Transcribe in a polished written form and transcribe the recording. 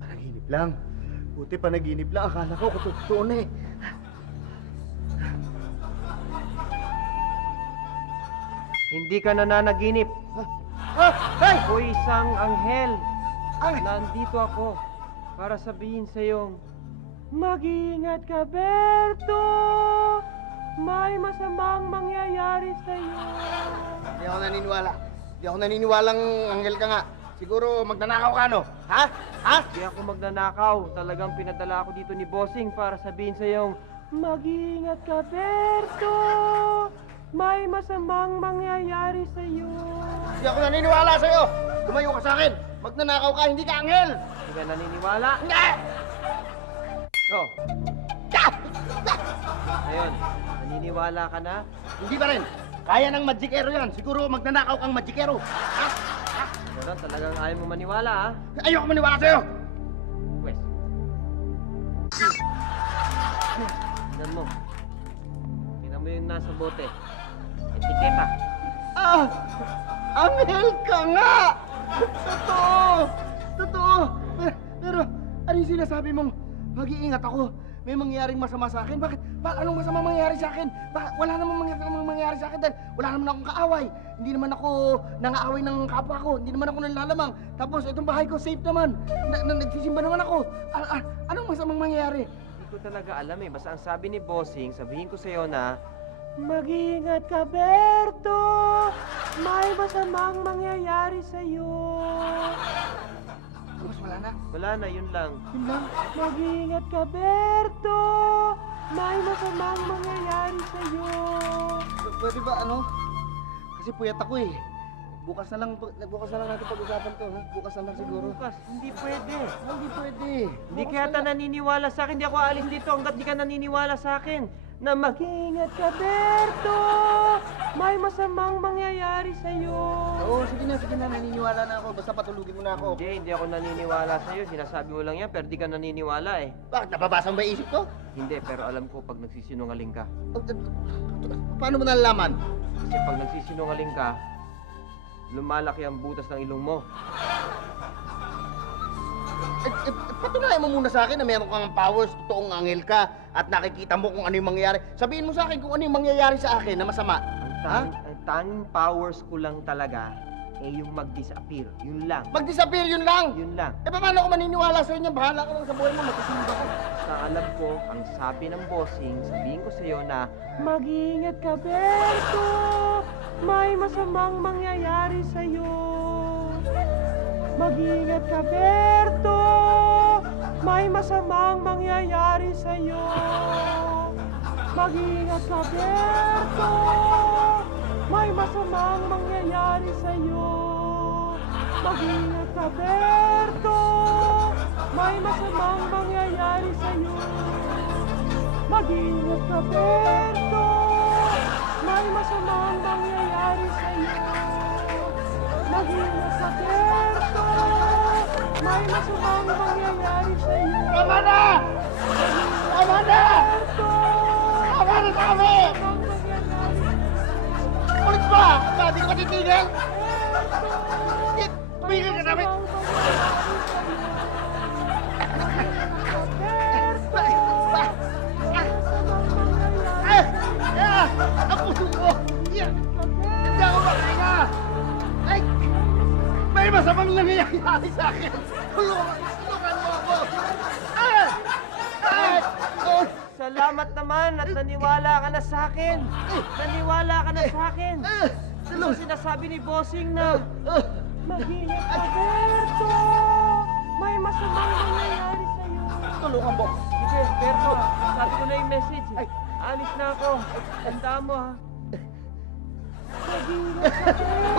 Panaginip lang. Buti panaginip lang. Akala ko totoo na eh. Hindi ka nananaginip. Ay! Ako isang anghel. Ay! Nandito ako para sabihin sa'yong, mag-iingat ka, Berto! May masamang mangyayari sa'yo. Hindi ako naniniwala. Hindi ako naniniwalang anghel ka nga. Siguro magnanakaw ka, no? Ha? Ha? Hindi ako magnanakaw. Talagang pinadala ako dito ni Bossing para sabihin sa'yong, mag-iingat ka, Berto! May masamang mangyayari sa'yo. Hindi ako naniniwala sa'yo. Tumayo ka sa akin. Magnanakaw ka, hindi ka anghel. Hindi ka naniniwala? Hindi! Oh. Ayun, naniniwala ka na? Hindi pa rin. Kaya ng magikero yan. Siguro magnanakaw kang magikero. Ha? Pero talagang ayaw mo maniwala, ha? Ayoko maniwala sa'yo. Pwes. Tingnan mo. Tingnan mo yung nasa bote. Etiketa. Ah! Anghel ka nga! Totoo! Totoo! Pero ano yung sinasabi mong mag-iingat ako? May mangyayaring masama sa akin? Bakit? Anong masama mangyayari sa akin? Wala namang mangyayari sa akin dahil wala naman akong kaaway. Hindi naman ako nangaaway ng kapwa ko. Hindi naman ako nanlalamang. Tapos itong bahay ko safe naman. Nagsisimba naman ako. Anong masamang mangyayari? Hindi ko talaga alam eh. Basta ang sabi ni Bossing, sabihin ko sa'yo na, mag-ingat ka, Berto! May masamang mangyayari sa'yo. Tapos wala na. Wala na, yun lang. Yun lang. Mag-ingat ka, Berto! May masamang mangyayari sa'yo. Pwede ba ano? Kasi puyat ako eh. Bukas na lang natin pag-usapan to, ha? Bukas na lang siguro. Bukas, hindi pwede. Hindi pwede. Hindi Bukas kaya na lang. naniniwala sa akin. Hindi ako aalis dito hanggat di ka naniniwala sa akin. Na mag-ingat ka, Berto! May masamang mangyayari sa'yo. Oo, sige na, naniniwala na ako. Basta patulugin mo na ako. Hindi ako naniniwala sa'yo. Sinasabi mo lang yan, pero di ka naniniwala eh. Bakit? Nababasa mo ba isip ko? Hindi, pero alam ko pag nagsisinungaling ka. Paano mo nalalaman? Kasi pag nagsisinungaling ka, lumalaki ang butas ng ilong mo. Patunayan mo muna sa akin na meron kang powers, totoong anghel ka, at nakikita mo kung ano yung mangyayari. Sabihin mo sa akin kung ano yung mangyayari sa akin na masama. Ang tanging powers ko lang talaga eh yung mag-disappear. Yun lang. Mag-disappear, yun lang! Yun lang. Paano ako maniniwala sa inyo? Bahala ka lang sa buhay mo, matusunod ako. Sa alam ko, ang sabi ng Bossing, sabihin ko sa'yo na, mag-ingat ka, Berto! May masamang mangyayari sa'yo. Mag-ingat ka, Berto! May masamang mangyayari sa'yo. Mag-ingat ka, Berto! May masamang mangyayari sa'yo. Mag-ingat ka, Berto! May masamang mangyayari sa'yo. Mag-ingat ka, Berto! May masamang mangyayari sa'yo. Mag-ingat ka, Berto! May masamang mangyayari sa'yo. Tama na! Tama na! Berto! Tama na sa amin! Masamang mangyayari sa'yo. Ulit ba? Hindi ko titigil? Tumigil ka namin! Ang puso ko! Hindi ako makahinga! Ay! May masamang nangyayari sa akin! Tulungan mo ako! Ay! Ay! Oh! Salamat naman at naniwala ka na sa akin. Naniwala ka na sa akin. Ano sinasabi ni Bossing na mag-ingat ka, Berto! May masamang mangyayari sa'yo. Tulungan mo! Sige, Berto, sabi ko na yung message. Ay. Alis na ako. Tandaan mo, ha? Mag-ingat ka, Berto!